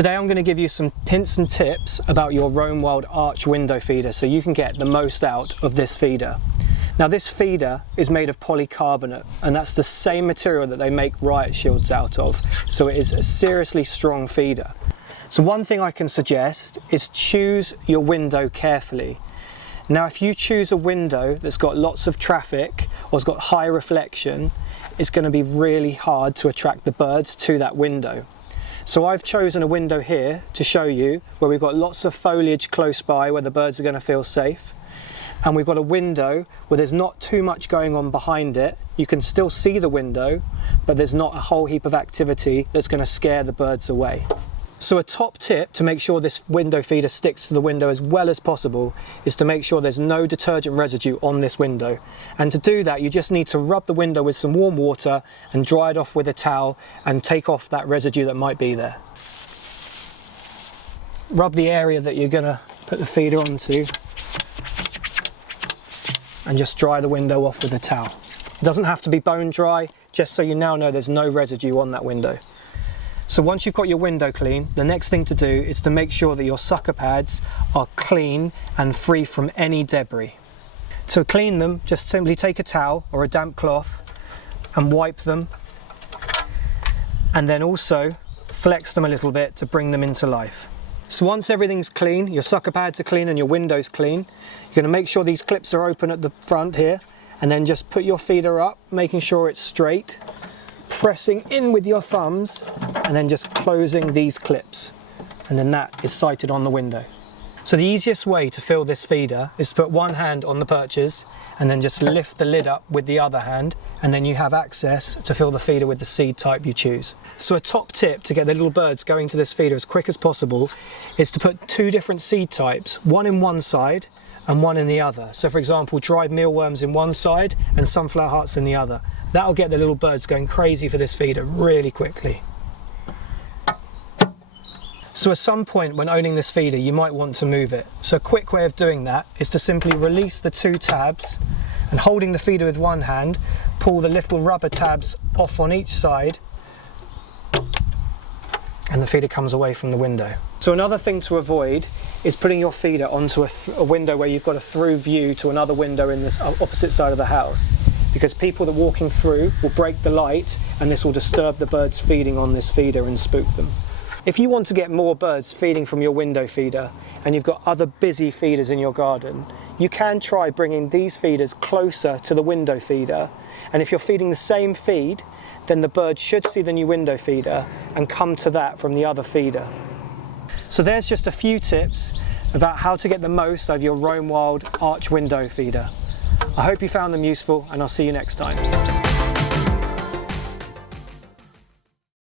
Today I'm going to give you some hints and tips about your Roamwild arch window feeder so you can get the most out of this feeder. Now this feeder is made of polycarbonate, and that's the same material that they make riot shields out of, so it is a seriously strong feeder. So one thing I can suggest is choose your window carefully. Now if you choose a window that's got lots of traffic or has got high reflection, it's going to be really hard to attract the birds to that window. So I've chosen a window here to show you where we've got lots of foliage close by where the birds are going to feel safe. And we've got a window where there's not too much going on behind it. You can still see the window, but there's not a whole heap of activity that's going to scare the birds away. So a top tip to make sure this window feeder sticks to the window as well as possible is to make sure there's no detergent residue on this window. And to do that, you just need to rub the window with some warm water and dry it off with a towel and take off that residue that might be there. Rub the area that you're going to put the feeder onto and just dry the window off with a towel. It doesn't have to be bone dry, just so you now know there's no residue on that window. So once you've got your window clean, the next thing to do is to make sure that your sucker pads are clean and free from any debris. To clean them, just simply take a towel or a damp cloth and wipe them, and then also flex them a little bit to bring them into life. So once everything's clean, your sucker pads are clean and your window's clean, you're going to make sure these clips are open at the front here, and then just put your feeder up, making sure it's straight, pressing in with your thumbs, and then just closing these clips, and then that is sighted on the window. So the easiest way to fill this feeder is to put one hand on the perches and then just lift the lid up with the other hand, and then you have access to fill the feeder with the seed type you choose. So a top tip to get the little birds going to this feeder as quick as possible is to put two different seed types, one in one side and one in the other. So for example, dried mealworms in one side and sunflower hearts in the other. That'll get the little birds going crazy for this feeder really quickly. So at some point when owning this feeder, you might want to move it. So a quick way of doing that is to simply release the two tabs, and holding the feeder with one hand, pull the little rubber tabs off on each side, and the feeder comes away from the window. So another thing to avoid is putting your feeder onto a window where you've got a through view to another window in this opposite side of the house, because people that are walking through will break the light and this will disturb the birds feeding on this feeder and spook them. If you want to get more birds feeding from your window feeder and you've got other busy feeders in your garden, you can try bringing these feeders closer to the window feeder, and if you're feeding the same feed, then the birds should see the new window feeder and come to that from the other feeder. So there's just a few tips about how to get the most out of your Roamwild arch window feeder. I hope you found them useful, and I'll see you next time.